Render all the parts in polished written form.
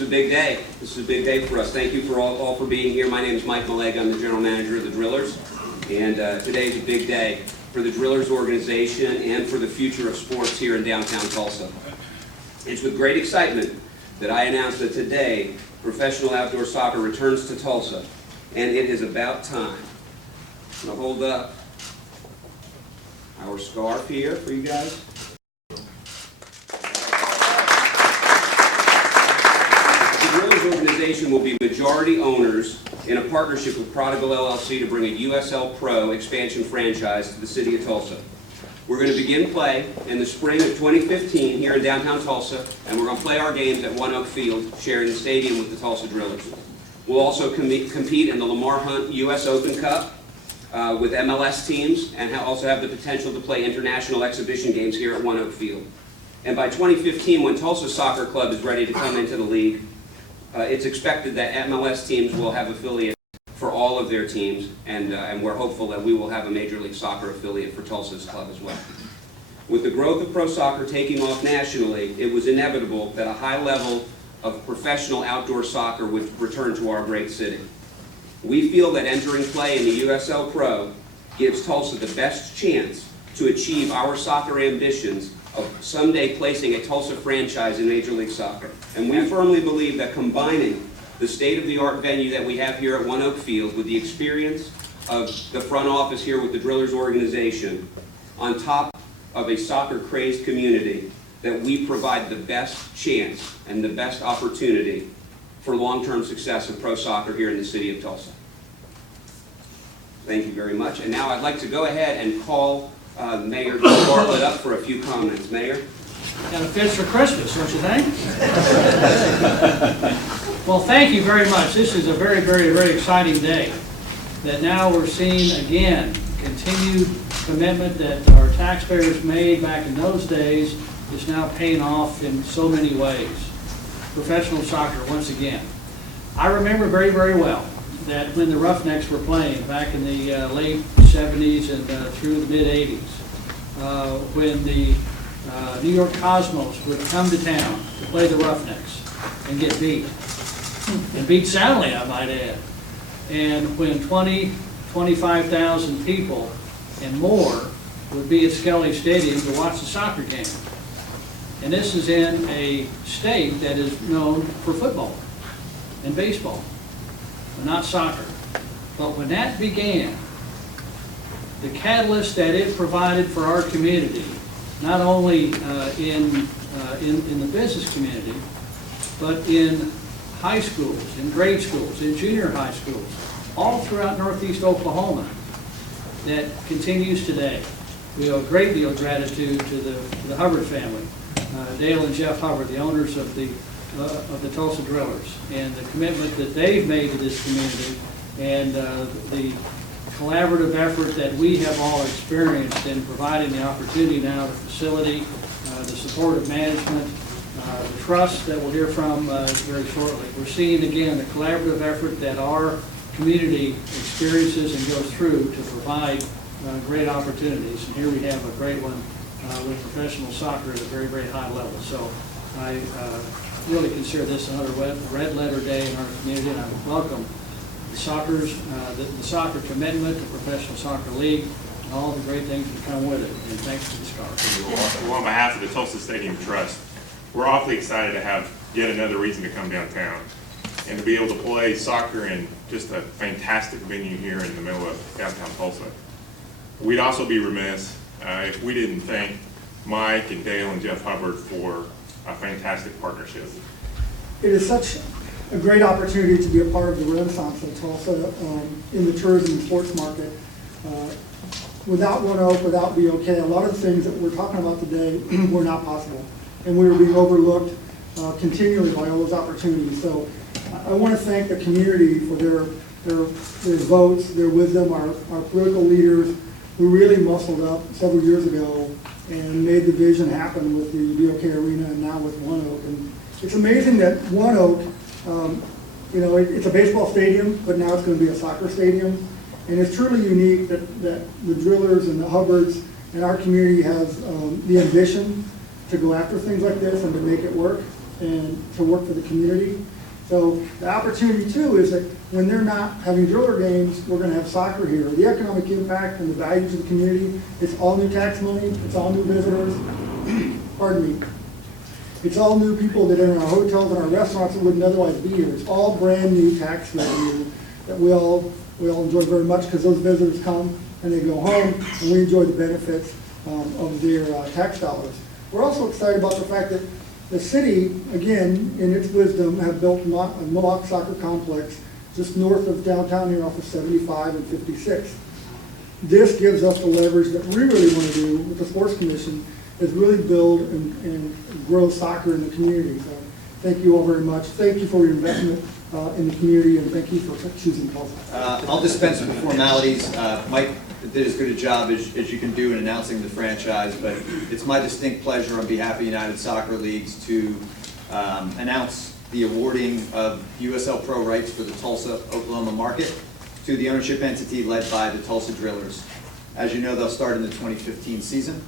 is a big day. This is a big day for us. Thank you for all for being here. My name is Mike Malega. I'm the general manager of the Drillers. And today is a big day for the Drillers organization and for the future of sports here in downtown Tulsa. It's with great excitement that I announce that today professional outdoor soccer returns to Tulsa, and it is about time. I'm going to hold up our scarf here for you guys. The Drillers organization will be majority owners in a partnership with Prodigal LLC to bring a USL Pro expansion franchise to the city of Tulsa. We're going to begin play in the spring of 2015 here in downtown Tulsa, and we're going to play our games at ONEOK Field, sharing the stadium with the Tulsa Drillers. We'll also compete in the Lamar Hunt U.S. Open Cup with MLS teams, and also have the potential to play international exhibition games here at ONEOK Field. And by 2015, when Tulsa Soccer Club is ready to come into the league, it's expected that MLS teams will have affiliates for all of their teams, and we're hopeful that we will have a Major League Soccer affiliate for Tulsa's club as well. With the growth of pro soccer taking off nationally, it was inevitable that a high level of professional outdoor soccer would return to our great city. We feel that entering play in the USL Pro gives Tulsa the best chance to achieve our soccer ambitions of someday placing a Tulsa franchise in Major League Soccer. And we firmly believe that combining the state-of-the-art venue that we have here at ONEOK Field with the experience of the front office here with the Drillers organization, on top of a soccer-crazed community, that we provide the best chance and the best opportunity for long-term success of pro soccer here in the city of Tulsa. Thank you very much. And now I'd like to go ahead and call Mayor Joe Bartlett up for a few comments. Mayor? Got a fish for Christmas, don't you think? Well, thank you very much. This is a very, very, very exciting day. That now we're seeing, again, continued commitment that our taxpayers made back in those days is now paying off in so many ways. Professional soccer, once again. I remember very, very well that when the Roughnecks were playing back in the late 70s and through the mid-80s, when the New York Cosmos would come to town to play the Roughnecks and get beat. And beat soundly, I might add. And when 20, 25,000 people and more would be at Skelly Stadium to watch the soccer game. And this is in a state that is known for football and baseball, but not soccer. But when that began, the catalyst that it provided for our community, not only in the business community, but in high schools, in grade schools, in junior high schools, all throughout northeast Oklahoma, that continues today. We owe a great deal of gratitude to the Hubbard family, Dale and Jeff Hubbard, the owners of the Tulsa Drillers, and the commitment that they've made to this community, and the collaborative effort that we have all experienced in providing the opportunity now, the facility, the support of management, the trust that we'll hear from very shortly. We're seeing again the collaborative effort that our community experiences and goes through to provide great opportunities. And here we have a great one with professional soccer at a very, very high level. So I really consider this another red letter day in our community, and I welcome the soccer commitment, the Professional Soccer League, and all the great things that come with it. And thanks for the scarf. Well, on behalf of the Tulsa Stadium Trust, we're awfully excited to have yet another reason to come downtown and to be able to play soccer in just a fantastic venue here in the middle of downtown Tulsa. We'd also be remiss if we didn't thank Mike and Dale and Jeff Hubbard for a fantastic partnership. It is such a great opportunity to be a part of the renaissance of Tulsa in the tourism and sports market. Without ONEOK, without BOK, a lot of the things that we're talking about today were not possible. And we were being overlooked continually by all those opportunities. So I want to thank the community for their votes, their wisdom, our political leaders who really muscled up several years ago and made the vision happen with the BOK Arena and now with ONEOK. And it's amazing that ONEOK, it's a baseball stadium, but now it's going to be a soccer stadium. And it's truly unique that the Drillers and the Hubbards and our community has the ambition to go after things like this and to make it work. and to work for the community. So the opportunity too is that when they're not having driller games, we're going to have soccer here. The economic impact and the value to the community, it's all new tax money, it's all new visitors, pardon me. It's all new people that are in our hotels and our restaurants that wouldn't otherwise be here. It's all brand new tax revenue that we all enjoy very much because those visitors come and they go home and we enjoy the benefits of their tax dollars. We're also excited about the fact that the city, again, in its wisdom, have built a ONEOK soccer complex just north of downtown here off of 75 and 56. This gives us the leverage that we really want to do with the Sports Commission is really build and grow soccer in the community. So thank you all very much. Thank you for your investment in the community, and thank you for choosing Tulsa. I'll dispense with the formalities. Mike did as good a job as you can do in announcing the franchise, but it's my distinct pleasure on behalf of United Soccer Leagues to announce the awarding of USL Pro rights for the Tulsa, Oklahoma market to the ownership entity led by the Tulsa Drillers. As you know, they'll start in the 2015 season.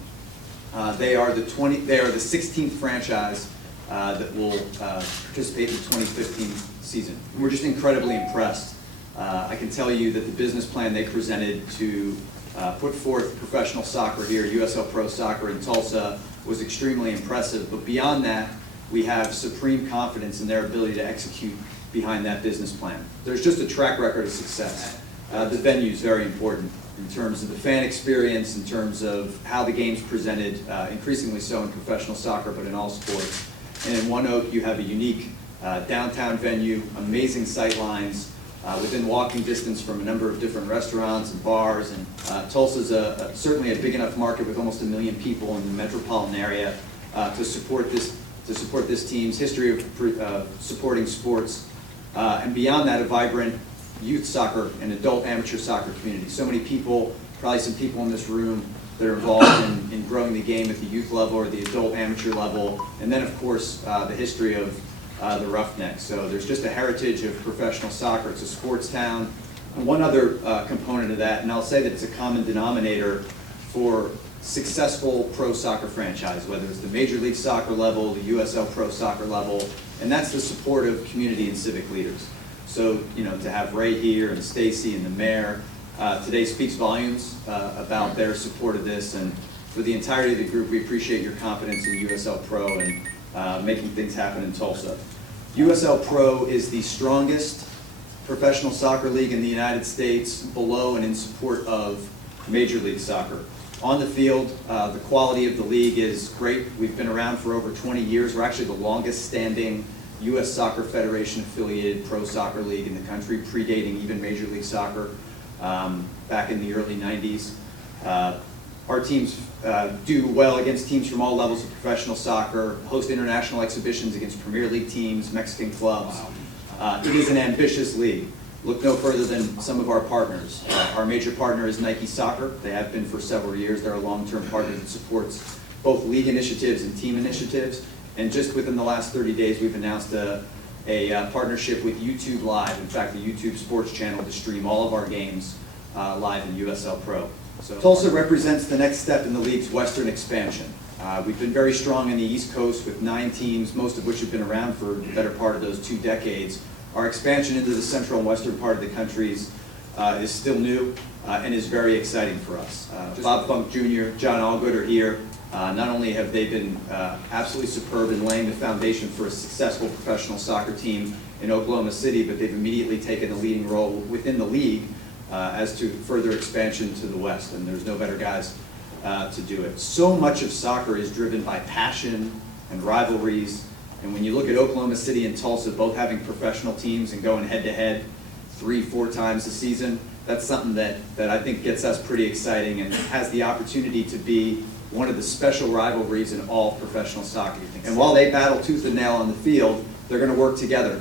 They are the 16th franchise that will participate in the 2015 season. We're just incredibly impressed. I can tell you that the business plan they presented to put forth professional soccer here, USL Pro Soccer in Tulsa, was extremely impressive. But beyond that, we have supreme confidence in their ability to execute behind that business plan. There's just a track record of success. The venue is very important in terms of the fan experience, in terms of how the game's presented, increasingly so in professional soccer, but in all sports. And in ONEOK, you have a unique downtown venue, amazing sight lines, within walking distance from a number of different restaurants and bars. And Tulsa's certainly a big enough market with almost 1 million people in the metropolitan area to support this team's history of supporting sports. And beyond that, a vibrant youth soccer and adult amateur soccer community. So many people, probably some people in this room that are involved in growing the game at the youth level or the adult amateur level. And then, of course, the history of the Roughnecks. So there's just a heritage of professional soccer. It's a sports town. And one other component of that, and I'll say that it's a common denominator for successful pro soccer franchise, whether it's the Major League Soccer level, the USL Pro Soccer level, and that's the support of community and civic leaders. So, you know, to have Ray here and Stacy and the mayor today speaks volumes about their support of this. And for the entirety of the group, we appreciate your confidence in USL Pro and making things happen in Tulsa. USL Pro is the strongest professional soccer league in the United States, below and in support of Major League Soccer. On the field, the quality of the league is great. We've been around for over 20 years. We're actually the longest standing U.S. Soccer Federation affiliated pro soccer league in the country, predating even Major League Soccer back in the early 90s. Our teams do well against teams from all levels of professional soccer, host international exhibitions against Premier League teams, Mexican clubs. It is an ambitious league. Look no further than some of our partners. Our major partner is Nike Soccer. They have been for several years. They're a long-term partner that supports both league initiatives and team initiatives. And just within the last 30 days, we've announced a partnership with YouTube Live. In fact, the YouTube sports channel to stream all of our games live in USL Pro. So Tulsa represents the next step in the league's western expansion. We've been very strong on the East Coast with 9 teams, most of which have been around for the better part of those 2 decades. Our expansion into the central and western part of the country is still new and is very exciting for us. Bob Funk Jr., John Allgood are here. Not only have they been absolutely superb in laying the foundation for a successful professional soccer team in Oklahoma City, but they've immediately taken a leading role within the league as to further expansion to the west, and there's no better guys to do it. So much of soccer is driven by passion and rivalries, and when you look at Oklahoma City and Tulsa both having professional teams and going head-to-head 3-4 times a season, that's something that I think gets us pretty exciting and has the opportunity to be one of the special rivalries in all professional soccer. And while they battle tooth and nail on the field, they're going to work together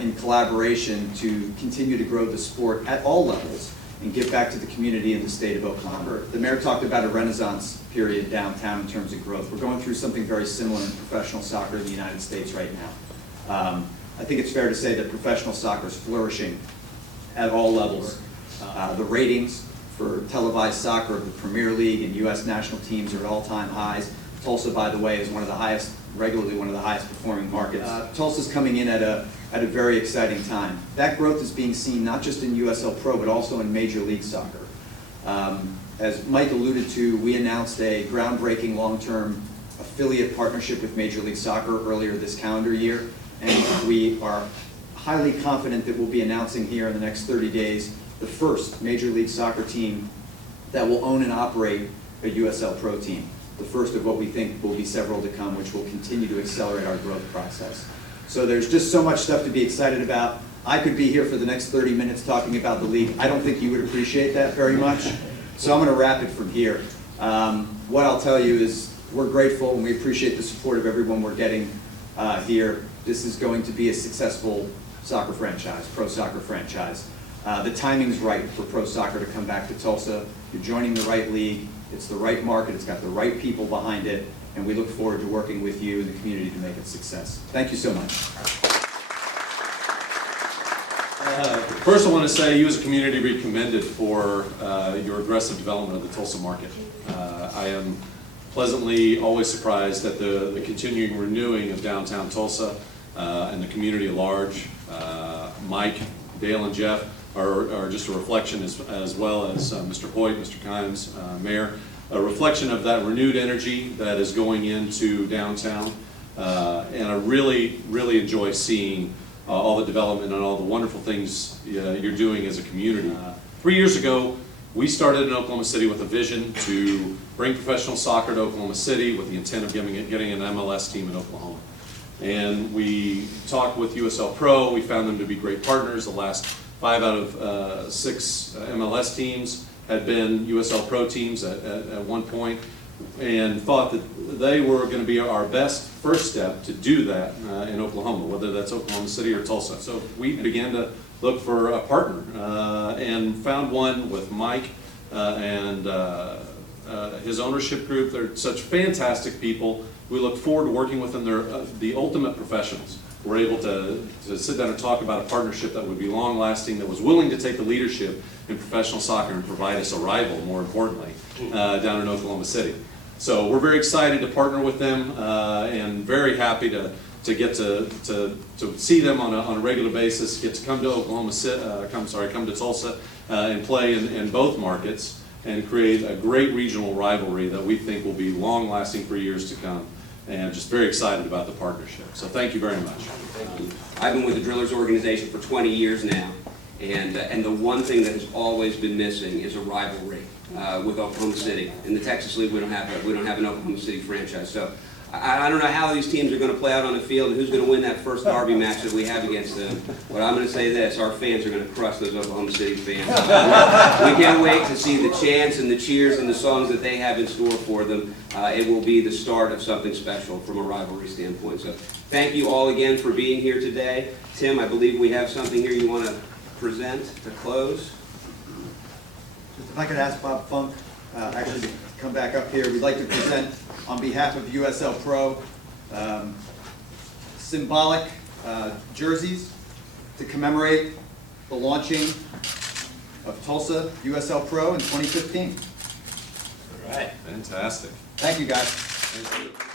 in collaboration to continue to grow the sport at all levels and give back to the community in the state of Oklahoma. The mayor talked about a renaissance period downtown in terms of growth. We're going through something very similar in professional soccer in the United States right now. I think it's fair to say that professional soccer is flourishing at all levels. The ratings for televised soccer of the Premier League and U.S. national teams are at all-time highs. Tulsa, by the way, is regularly one of the highest performing markets. Tulsa's coming in at a very exciting time. That growth is being seen not just in USL Pro, but also in Major League Soccer. As Mike alluded to, we announced a groundbreaking long-term affiliate partnership with Major League Soccer earlier this calendar year, and we are highly confident that we'll be announcing here in the next 30 days the first Major League Soccer team that will own and operate a USL Pro team, the first of what we think will be several to come, which will continue to accelerate our growth process. So there's just so much stuff to be excited about. I could be here for the next 30 minutes talking about the league. I don't think you would appreciate that very much, so I'm going to wrap it from here. What I'll tell you is we're grateful and we appreciate the support of everyone we're getting here. This is going to be a successful soccer franchise, pro soccer franchise. The timing's right for pro soccer to come back to Tulsa. You're joining the right league. It's the right market. It's got the right people behind it. And we look forward to working with you and the community to make it a success. Thank you so much. First, I want to say you as a community be commended for your aggressive development of the Tulsa market. I am pleasantly always surprised at the continuing renewing of downtown Tulsa and the community at large. Mike, Dale, and Jeff are just a reflection, as well as Mr. Hoyt, Mr. Kimes, Mayor, a reflection of that renewed energy that is going into downtown. And I really, really enjoy seeing all the development and all the wonderful things you're doing as a community. 3 years ago, we started in Oklahoma City with a vision to bring professional soccer to Oklahoma City with the intent of getting an MLS team in Oklahoma. And we talked with USL Pro. We found them to be great partners. The last 5 out of 6 MLS teams had been USL Pro teams at one point, and thought that they were going to be our best first step to do that in Oklahoma, whether that's Oklahoma City or Tulsa. So we began to look for a partner and found one with Mike and his ownership group. They're such fantastic people. We look forward to working with them. They're the ultimate professionals. We're able to sit down and talk about a partnership that would be long-lasting, that was willing to take the leadership in professional soccer and provide us a rival, more importantly, down in Oklahoma City. So we're very excited to partner with them and very happy to get to see them on a regular basis, get to come to Oklahoma City, come to Tulsa and play in both markets and create a great regional rivalry that we think will be long-lasting for years to come. And just very excited about the partnership. So thank you very much. Thank you. I've been with the Drillers organization for 20 years now, and the one thing that has always been missing is a rivalry with Oklahoma City. In the Texas League, we don't have an Oklahoma City franchise. So I don't know how these teams are going to play out on the field and who's going to win that first derby match that we have against them. But I'm going to say this, our fans are going to crush those Oklahoma City fans. We can't wait to see the chants and the cheers and the songs that they have in store for them. It will be the start of something special from a rivalry standpoint. So thank you all again for being here today. Tim, I believe we have something here you want to present to close. Just if I could ask Bob Funk actually to come back up here. We'd like to present on behalf of USL Pro symbolic jerseys to commemorate the launching of Tulsa USL Pro in 2015. All right. Fantastic. Thank you, guys. Thank you.